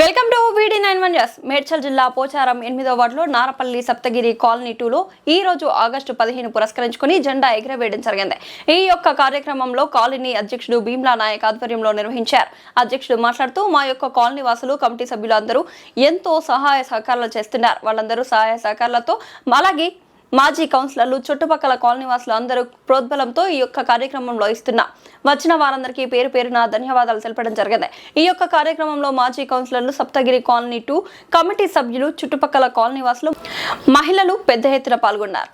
Welcome to VD9 news. Medchal జిల్లా పోచారం 8వ వార్డులో నారపల్లి సప్తగిరి కాలనీ 2లో ఈ రోజు ఆగస్టు 15 పురస్కరించుకుని జెండా ఎగురవేయడం జరిగింది. ఈ యొక్క కార్యక్రమంలో కాలనీ అధ్యక్షుడు భీమ్లా నాయక్ ఆధ్వర్యంలో నిర్వహించారు. అధ్యక్షుడు మాట్లాడుతూ మా యొక్క కాలనీ వాసులు కమిటీ సభ్యులు అందరూ ఎంతో సహాయ సహకారాలు చేస్తున్నారు. వాళ్ళందరూ సహాయ సహకారాలతో అలాగే మాజీ కౌన్సిలర్లు చుట్టుపక్కల కాలనీ వాసులు అందరూ ప్రోద్బలంతో ఈ యొక్క కార్యక్రమంలో వచ్చిన వారందరికీ పేరు పేరున ధన్యవాదాలు తెలపడం జరిగింది. ఈ యొక్క కార్యక్రమంలో మాజీ కౌన్సిలర్లు, సప్తగిరి కాలనీ 2 కమిటీ సభ్యులు, చుట్టుపక్కల కాలనీ వాసులు, మహిళలు పెద్ద ఎత్తున పాల్గొన్నారు.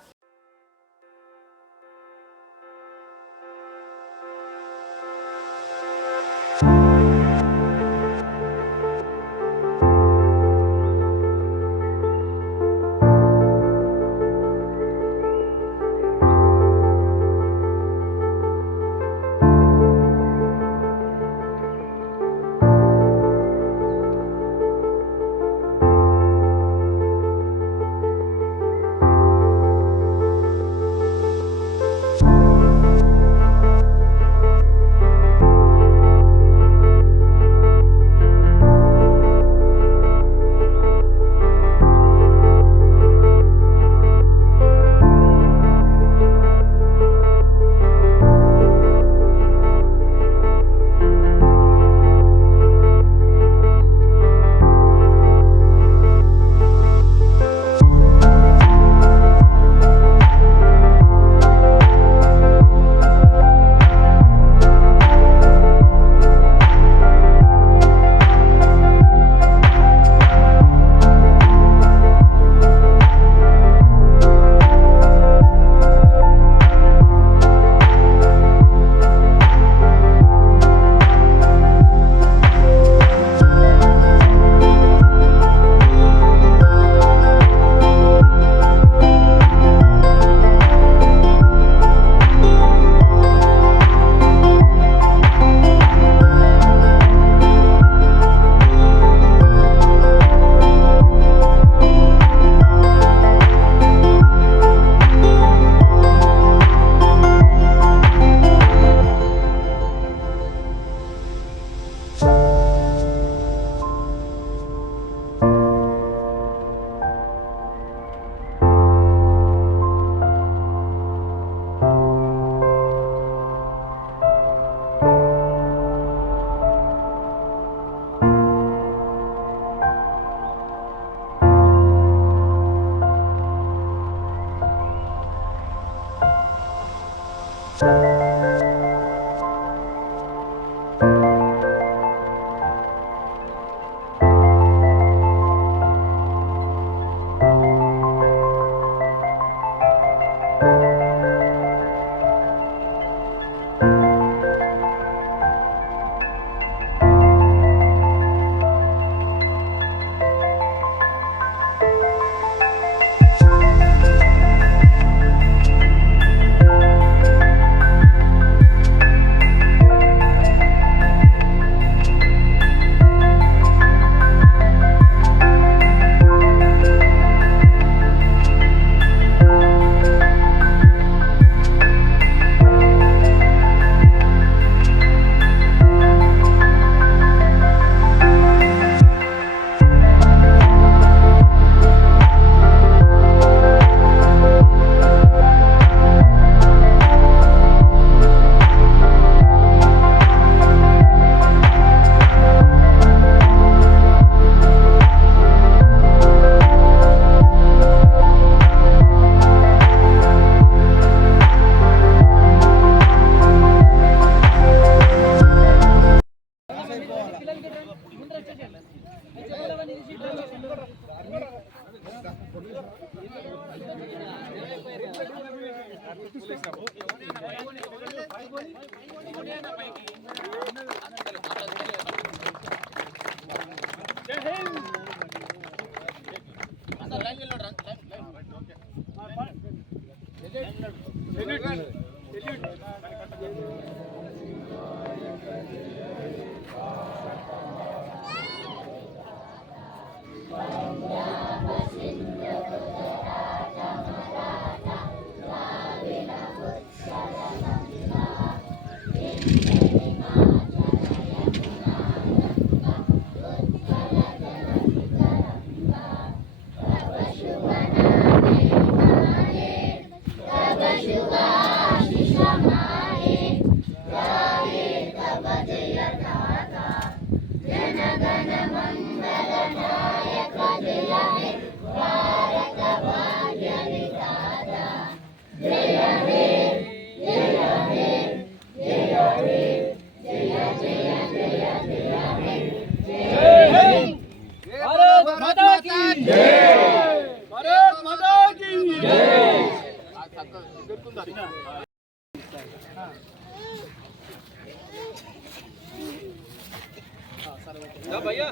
भैया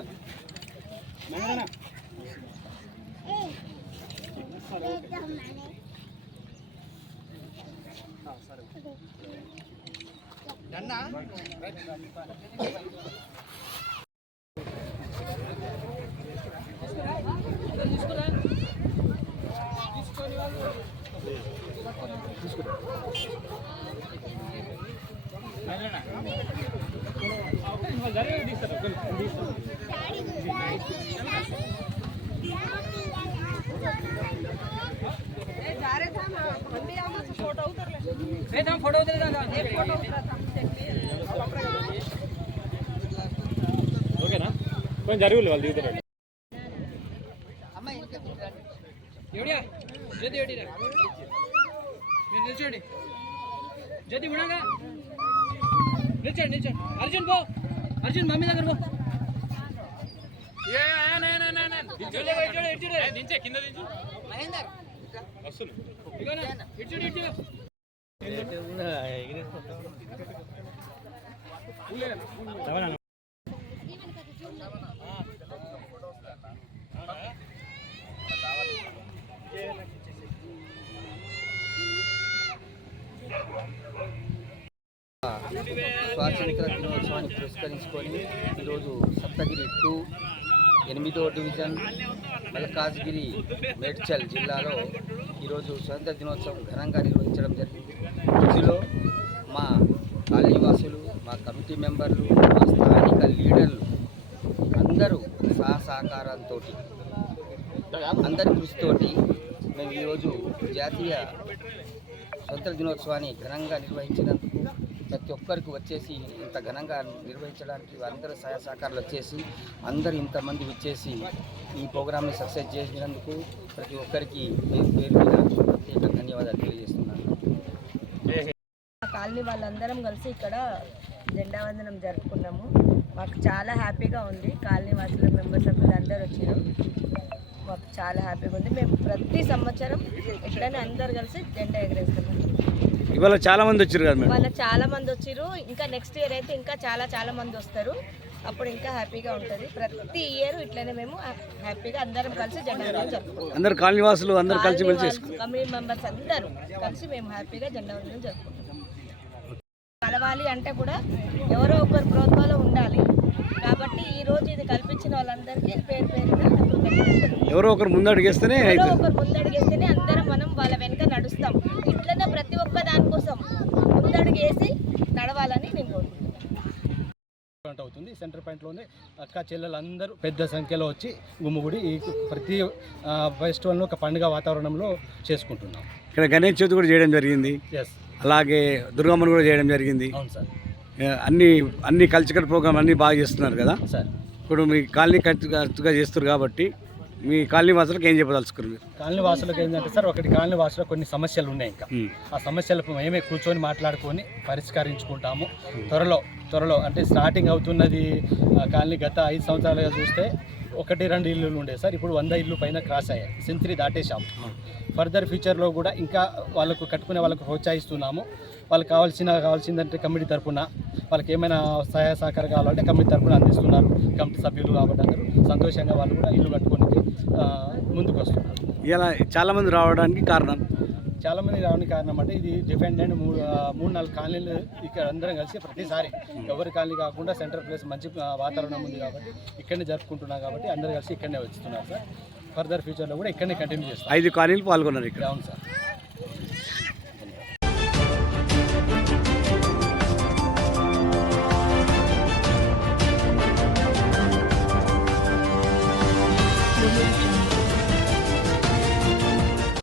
फोटो ఓకేనా కొంచెం జరుగులు వాళ్ళు దిగుతారు ఎవడియా జ్యోతి ఎవడిరా మీరు నిల్చోండి జ్యోతి గుణంగా నిల్చోండి నిల్చోండి అర్జున్ పో అర్జున్ మమ్మీ దగ్గర పో దించే కింద దించు మహేందర్ వస్తుంది ఇటు ఇటు స్వాతంత్ర దినోత్సవాన్ని పురస్కరించుకొని ఈరోజు సప్తగిరి 2 8వ డివిజన్ మల్కాజ్గిరి మేడ్చల్ జిల్లాలో ఈరోజు స్వాతంత్ర దినోత్సవం ఘనంగా నిర్వహించడం జరిగింది. ఇందులో మా కాలనీవాసులు, మా కమిటీ మెంబర్లు, మా స్థానిక లీడర్లు అందరూ సహకారంతో అందరి కృషితోటి మేము ఈరోజు జాతీయ స్వాతంత్ర దినోత్సవాన్ని ఘనంగా నిర్వహించినందుకు ప్రతి ఒక్కరికి వచ్చేసి ఇంత ఘనంగా నిర్వహించడానికి అందరూ సహకారాలు వచ్చేసి అందరూ ఇంతమంది వచ్చేసి ఈ ప్రోగ్రామ్ని సక్సెస్ చేసినందుకు ప్రతి ఒక్కరికి పేరు పేరు మీద ప్రత్యేక ధన్యవాదాలు తెలియజేస్తున్నాను. కాలనీ వాళ్ళందరం కలిసి ఇక్కడ జెండా వందనం జరుపుకున్నాము. మాకు చాలా హ్యాపీగా ఉంది. కాలనీ వాసుల మెంబర్స్ అందరూ వచ్చారు. మాకు చాలా హ్యాపీగా ఉంది. మేము ప్రతి సంవత్సరం ఎక్కడైనా అందరు కలిసి జెండా ఎగరేస్తున్నాము. ఇవాళ చాలా మంది వచ్చారు కదా, ఇవాళ చాలా మంది వచ్చారు. ఇంకా నెక్స్ట్ ఇయర్ అయితే ఇంకా చాలా మంది వస్తారు. అప్పుడు ఇంకా హ్యాపీగా ఉంటుంది. ప్రతి ఇయర్ ఇట్లనే మేము హ్యాపీగా అందరం కలిసి జెండా వందనం జరుపుకుంటాం. అందరు కాలనీ వాసులు అందరు కలిసి కమ్యూనిటీ మెంబర్స్ అందరూ కలిసి మేము హ్యాపీగా జెండా వందనం జరుపుకుంటాం. కలవాలి అంటే కూడా ఎవరో ఒకరు ప్రోత్సాహంలో ఉండాలి. కాబట్టి ఈ రోజు ఇది కల్పించిన వాళ్ళందరికీ పేరు పేరున ఎవరో ఒకరు ముందడుగేస్తేనే అందరం మనం వాళ్ళ వెనుక నడుస్తాం. ఇట్లనే ప్రతి ఒక్క దానికోసం ముందడుగేసి నడవాలని నేను కోరుకుంటున్నాను. అవుతుంది. సెంటర్ పాయింట్లోనే అక్క చెల్లెలు అందరూ పెద్ద సంఖ్యలో వచ్చి గుమ్మగుడి ఈ ప్రతి ఫెస్టివల్ను ఒక పండుగ వాతావరణంలో చేసుకుంటున్నాం. ఇక్కడ గణేష్ చవితి కూడా చేయడం జరిగింది. ఎస్, అలాగే దుర్గమ్మను కూడా చేయడం జరిగింది. అవును సార్. అన్ని కల్చరల్ ప్రోగ్రామ్ అన్నీ బాగా చేస్తున్నారు కదా సార్. ఇప్పుడు మీ కాలనీ ఖర్చుగా చేస్తారు కాబట్టి మీ కాలనీ వాసులకు ఏం చెప్పదలుచుకున్నారు మీరు? కాలనీ వాసులకు ఏంటంటే సార్, ఒకటి కాలనీ వాసులకు కొన్ని సమస్యలు ఉన్నాయి. ఇంకా ఆ సమస్యలకు మేమే కూర్చొని మాట్లాడుకొని పరిష్కరించుకుంటాము. త్వరలో అంటే స్టార్టింగ్ అవుతున్నది కాలనీ గత 5 సంవత్సరాలుగా చూస్తే 1-2 ఇల్లులు ఉండే సార్. ఇప్పుడు 100 ఇల్లు పైన క్రాస్ అయ్యాయి. సెంచరీ దాటేశాము. ఫర్దర్ ఫ్యూచర్లో కూడా ఇంకా వాళ్ళకు కట్టుకునే వాళ్ళకు ప్రోత్సహిస్తున్నాము. వాళ్ళకి కావాల్సిందంటే కమిటీ తరఫున వాళ్ళకి ఏమైనా సహాయ సహకారం కావాలంటే కమిటీ తరఫున అందిస్తున్నారు. కమిటీ సభ్యులు కాబట్టి అందరూ సంతోషంగా వాళ్ళు కూడా ఇల్లు కట్టుకోనికి ముందుకు వస్తున్నారు. ఇలా చాలామంది రావడానికి కారణం అంటే ఇది డిఫెండ్ అండ్ 3-4 కాలనీలు ఇక్కడ అందరం కలిసి ప్రతిసారి ఎవరి కాలనీ కాకుండా సెంటర్ ప్లేస్ మంచి వాతావరణం ఉంది కాబట్టి ఇక్కడనే జరుపుకుంటున్నాం. కాబట్టి అందరూ కలిసి ఇక్కడనే వస్తున్నారు సార్. ఫర్దర్ ఫ్యూచర్లో కూడా ఇక్కడనే కంటిన్యూ చేస్తాం. 5 కాలనీలు పాల్గొన్నారు ఇక్కడ. అవును సార్.